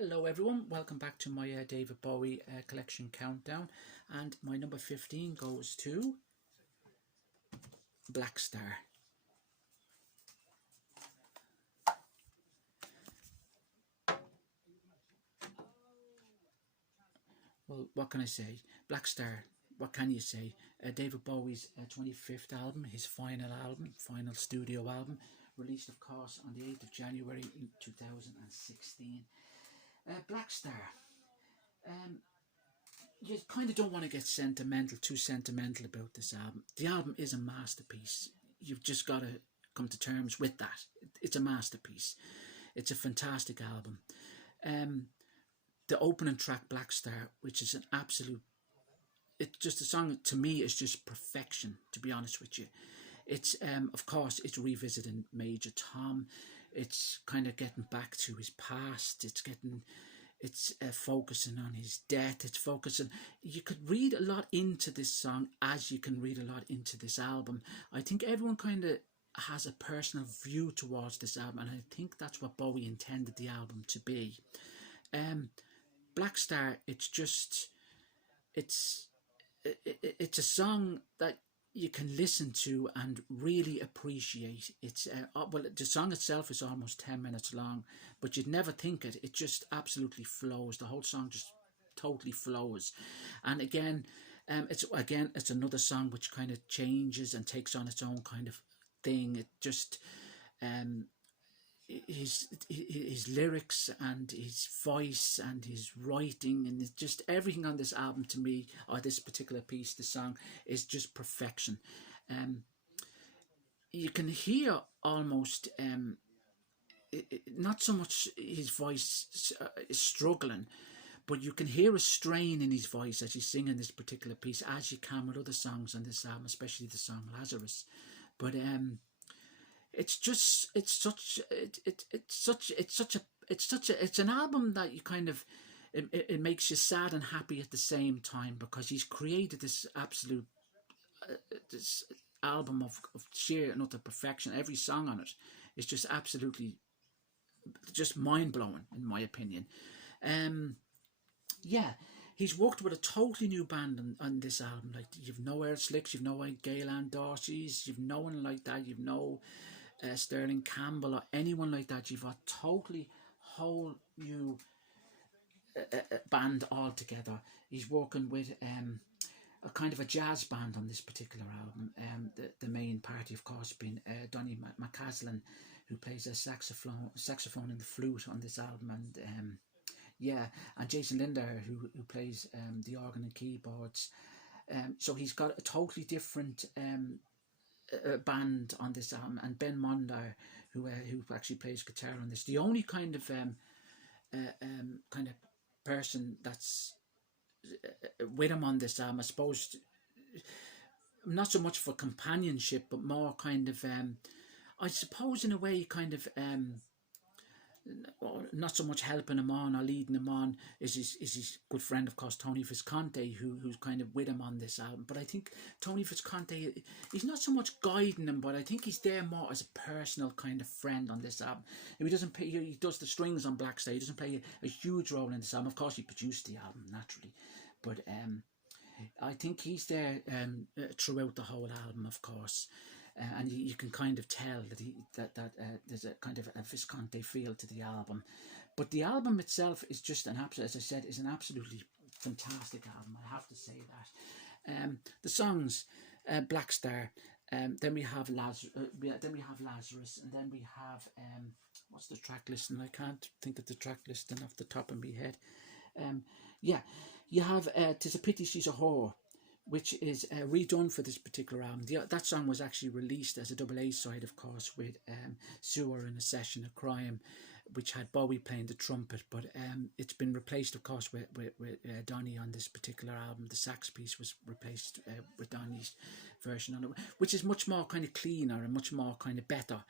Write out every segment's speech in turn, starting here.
Hello everyone, welcome back to my David Bowie collection countdown, and my number 15 goes to Black Star. Well, what can I say? Black Star, what can you say? David Bowie's 25th album, his final studio album, released of course on the 8th of January in 2016. Black Star. Um, you kind of don't want to get too sentimental about this album. The album is a masterpiece. You've just got to come to terms with that. It's a masterpiece. It's a fantastic album. Um, the opening track, Black Star, which is an absolute, it's just a song to me is just perfection. To be honest with you, it's of course it's revisiting Major Tom. It's kind of getting back to his past. It's focusing on his death. It's focusing. You could read a lot into this song as you can read a lot into this album. I think everyone kind of has a personal view towards this album, and I think that's what Bowie intended the album to be. Black Star. It's a song that you can listen to and really appreciate. The song itself is almost 10 minutes long, but you'd never think it. It just absolutely flows. The whole song just totally flows, and it's another song which kind of changes and takes on its own kind of thing. It just um, his lyrics and his voice and his writing and it's just everything on this album to me, or this particular piece, the song, is just perfection. Um, you can hear almost not so much his voice is struggling, but you can hear a strain in his voice as he's singing this particular piece, as you can with other songs on this album, especially the song Lazarus. But it's an album that you kind of it makes you sad and happy at the same time, because he's created this absolute this album of sheer and utter perfection. Every song on it is just absolutely just mind blowing in my opinion. Um, yeah, he's worked with a totally new band on this album. Like, you've no Air Slicks, you've no Gaylan Dorsey's, you've no one like that, you've no Sterling Campbell or anyone like that. You've a totally whole new band altogether. He's working with a kind of a jazz band on this particular album. The main party, of course, being Donny McCaslin, who plays a saxophone and the flute on this album, and and Jason Linder, who plays the organ and keyboards. So he's got a totally different band on this album, and Ben Mondar, who actually plays guitar on this. The only kind of person that's with him on this album, I suppose, not so much for companionship, but more kind of, I suppose, in a way, kind of. Not so much helping him on or leading him on is his good friend, of course, Tony Visconti, who's kind of with him on this album. But I think Tony Visconti, he's not so much guiding him, but I think he's there more as a personal kind of friend on this album. He doesn't play, he does the strings on Black Star. He doesn't play a huge role in this album. Of course, he produced the album naturally, but I think he's there throughout the whole album, of course. And you can kind of tell that there's a kind of a Visconti feel to the album, but the album itself is just as I said, is an absolutely fantastic album. I have to say that. The songs, Black Star, then we have Lazarus, and then we have what's the track listing? I can't think of the track listing off the top of my head. You have "'Tis a Pity She's a Whore," which is redone for this particular album. That song was actually released as a double A side, of course, with Sewer in a Session of Crime, which had Bowie playing the trumpet, but it's been replaced, of course, with Donny on this particular album. The sax piece was replaced with Donny's version on it, which is much more kind of cleaner and much more kind of better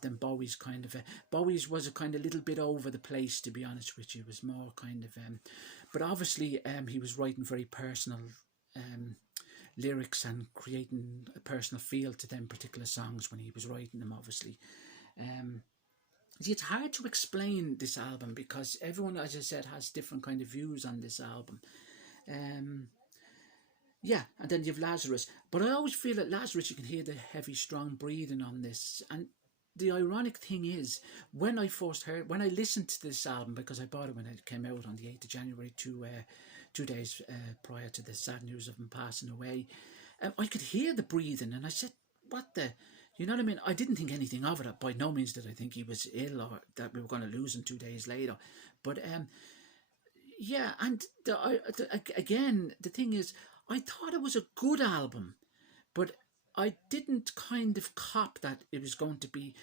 than Bowie's kind of. Bowie's was a kind of little bit over the place, to be honest with you. It was more kind of, but obviously he was writing very personal lyrics and creating a personal feel to them particular songs when he was writing them, obviously. See, it's hard to explain this album because everyone, as I said, has different kind of views on this album. Um, yeah, and then you've Lazarus. But I always feel that Lazarus, you can hear the heavy, strong breathing on this. And the ironic thing is, when I listened to this album, because I bought it when it came out on the 8th of January, 2 days prior to the sad news of him passing away, I could hear the breathing, and I said, what the... You know what I mean? I didn't think anything of it. By no means did I think he was ill or that we were going to lose him 2 days later. But yeah, and again, the thing is, I thought it was a good album, but I didn't kind of cop that it was going to be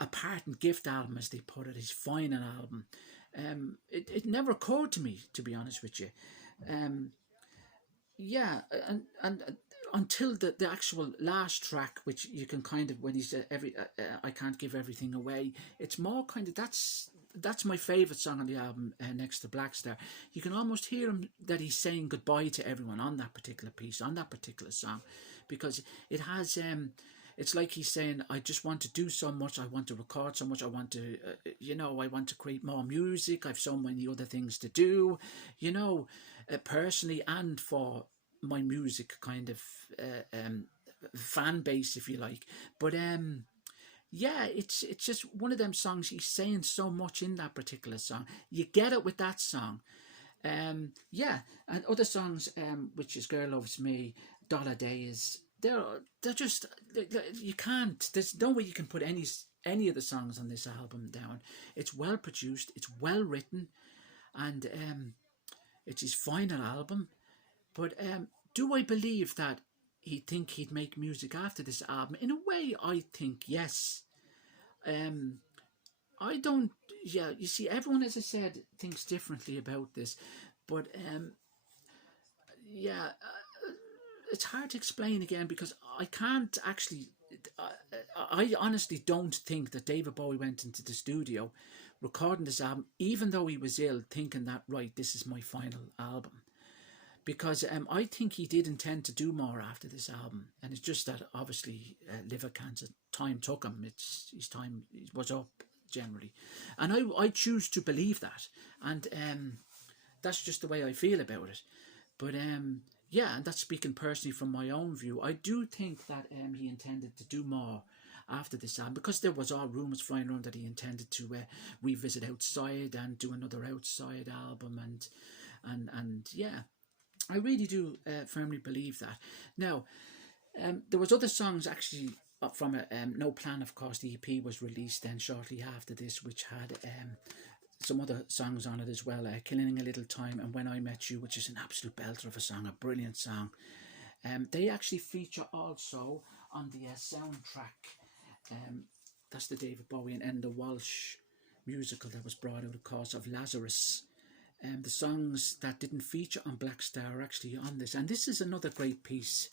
a parting gift album, as they put it, his final album. It never occurred to me, to be honest with you. Um, yeah, and until the actual last track, which you can kind of, when he said I can't give everything away, it's more kind of, that's my favourite song on the album, next to Black Star. You can almost hear him, that he's saying goodbye to everyone on that particular piece, on that particular song, because it has it's like he's saying, I just want to do so much, I want to record so much, I want to I want to create more music, I've so many other things to do, personally, and for my music kind of fan base, if you like. But yeah, it's just one of them songs. He's saying so much in that particular song. You get it with that song. Yeah, and other songs, which is Girl Loves Me, Dollar Days, they're just, you can't, there's no way you can put any of the songs on this album down. It's well produced, it's well written, and it's his final album. But do I believe that he'd make music after this album? In a way, I think yes. Um, I don't. Yeah, you see, everyone, as I said, thinks differently about this, but yeah, it's hard to explain again because I can't actually. I, I honestly don't think that David Bowie went into the studio recording this album, even though he was ill, thinking that, right, this is my final album. Because I think he did intend to do more after this album, and it's just that obviously liver cancer, time took him. His time was up generally, and I choose to believe that, and that's just the way I feel about it. But yeah, and that's speaking personally from my own view. I do think that he intended to do more after this album, because there was all rumours flying around that he intended to revisit Outside and do another Outside album, and yeah, I really do firmly believe that. Now, there was other songs actually from No Plan, of course. The EP was released then shortly after this, which had some other songs on it as well. Killing a Little Time and When I Met You, which is an absolute belter of a song, a brilliant song. They actually feature also on the soundtrack. That's the David Bowie and Enda Walsh musical that was brought out, of course, of Lazarus. The songs that didn't feature on Black Star are actually on this, and this is another great piece.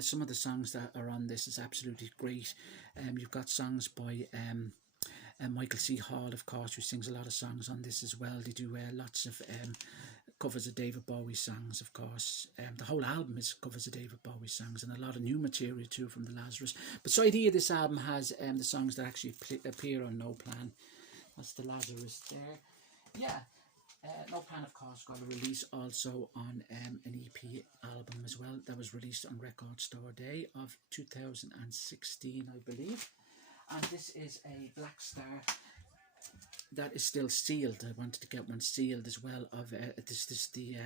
Some of the songs that are on this is absolutely great. You've got songs by Michael C. Hall, of course, who sings a lot of songs on this as well. They do lots of covers of David Bowie songs, of course. The whole album is covers of David Bowie songs, and a lot of new material too from the Lazarus. But side E of this album has the songs that actually appear on No Plan. That's the Lazarus there. Yeah. No Plan, of course, got a release also on an EP album as well that was released on Record Store Day of 2016, I believe. And this is a Black Star that is still sealed. I wanted to get one sealed as well. Of this is the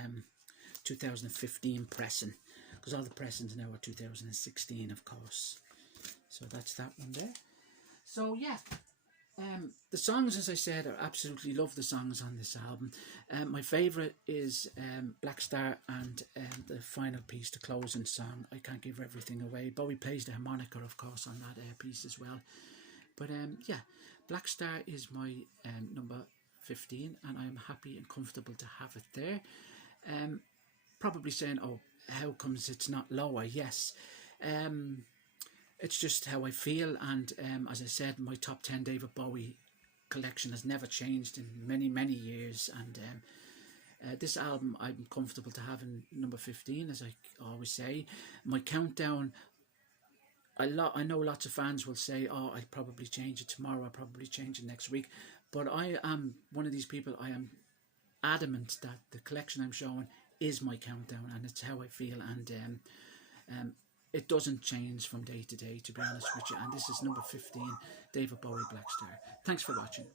2015 pressing, because all the pressings now are 2016, of course. So that's that one there. So yeah. The songs, as I said, I absolutely love the songs on this album. My favourite is Black Star and the final piece, the closing song, I Can't Give Everything Away. Bowie plays the harmonica, of course, on that piece as well. But yeah, Black Star is my number 15, and I'm happy and comfortable to have it there. Probably saying, oh, how comes it's not lower? Yes. It's just how I feel, and as I said, my top 10 David Bowie collection has never changed in many, many years, and this album I'm comfortable to have in number 15, as I always say. My countdown I know lots of fans will say, "Oh, I'll probably change it tomorrow. I'll probably change it next week," but I am one of these people. I am adamant that the collection I'm showing is my countdown, and it's how I feel, and it doesn't change from day to day, to be honest with you. And this is number 15, David Bowie, Black Star. Thanks for watching.